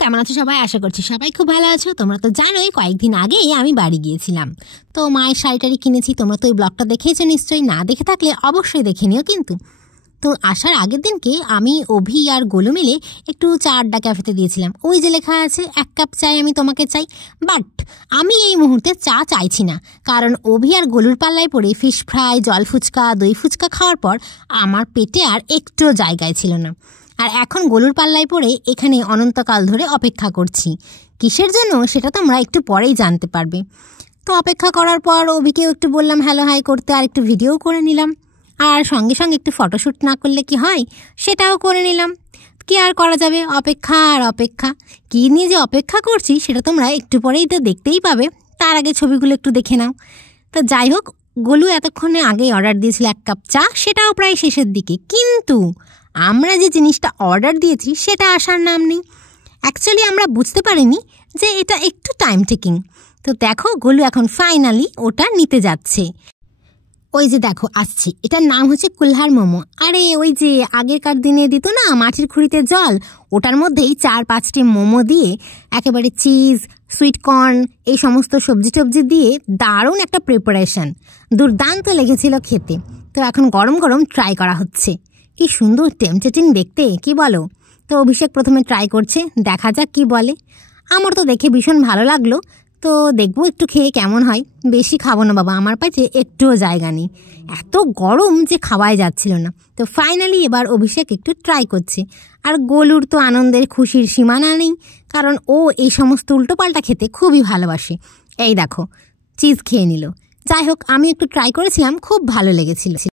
কেমন আছো সবাই? আশা করছি সবাই খুব ভালো আছো। তোমরা তো জানোই কয়েকদিন আগেই আমি বাড়ি গিয়েছিলাম, তো মায়ের শাড়িটারি কিনেছি। তোমরা তো এই ব্লগটা দেখেইছো নিশ্চয়ই, না দেখে থাকলে অবশ্যই দেখে নিও। কিন্তু তো আসার আগের দিনকে আমি অভি আর গোলু মিলে একটু চা আড্ডা ক্যাফেতে দিয়েছিলাম। ওই যে লেখা আছে 1 কাপ চাই আমি তোমাকে চাই, বাট আমি এই মুহূর্তে চা চাইছি না, কারণ অভি আর গোলুর পাল্লায় পড়ে ফিশ ফ্রাই, জল ফুচকা, দই ফুচকা খাওয়ার পর আমার পেটে আর একটুও জায়গায় ছিল না। আর এখন গোলুর পাল্লায় পড়ে এখানে অনন্তকাল ধরে অপেক্ষা করছি। কিসের জন্য সেটা তোমরা একটু পরেই জানতে পারবে। তো অপেক্ষা করার পর অভিকেও একটু বললাম হ্যালো হাই করতে, আর একটু ভিডিও করে নিলাম। আর সঙ্গে সঙ্গে একটু ফটোশ্যুট না করলে কি হয়, সেটাও করে নিলাম। কি আর করা যাবে, অপেক্ষা আর অপেক্ষা। কী নিয়ে যে অপেক্ষা করছি সেটা তোমরা একটু পরেই তো দেখতেই পাবে। তার আগে ছবিগুলো একটু দেখে নাও। তো যাই হোক, গোলু এতক্ষণে আগেই অর্ডার দিয়েছিল 1 কাপ চা, সেটাও প্রায় শেষের দিকে। কিন্তু আমরা যে জিনিসটা অর্ডার দিয়েছি সেটা আসার নাম নেই। অ্যাকচুয়ালি আমরা বুঝতে পারিনি যে এটা একটু টাইম টেকিং। তো দেখো, গোলু এখন ফাইনালি ওটা নিতে যাচ্ছে। ওই যে দেখো আসছি, এটার নাম হচ্ছে কুলহার মোমো। আরে ওই যে আগেকার দিনে দিত না মাটির খুঁড়িতে জল, ওটার মধ্যেই 4-5টি মোমো দিয়ে একেবারে চিজ, সুইট কর্ন, এই সমস্ত সবজি টবজি দিয়ে দারুণ একটা প্রিপারেশন, দুর্দান্ত লেগেছিল খেতে। তো এখন গরম গরম ট্রাই করা হচ্ছে। কি সুন্দর টেম্পটেটিং দেখতে, কি বলো? তো অভিষেক প্রথমে ট্রাই করছে, দেখা যাক কি বলে। আমার তো দেখে ভীষণ ভালো লাগলো, তো দেখবো একটু খেয়ে কেমন হয়। বেশি খাবো না বাবা, আমার পেটে একটুও জায়গা নেই, এত গরম যে খাওয়াই যাচ্ছিল না। তো ফাইনালি এবার অভিষেক একটু ট্রাই করছে। আর গোলুর তো আনন্দের খুশির সীমানা নেই, কারণ ও এই সমস্ত উল্টোপাল্টা খেতে খুবই ভালোবাসে। এই দেখো চিজ খেয়ে নিল। যাই হোক, আমি একটু ট্রাই করেছিলাম, খুব ভালো লেগেছিল।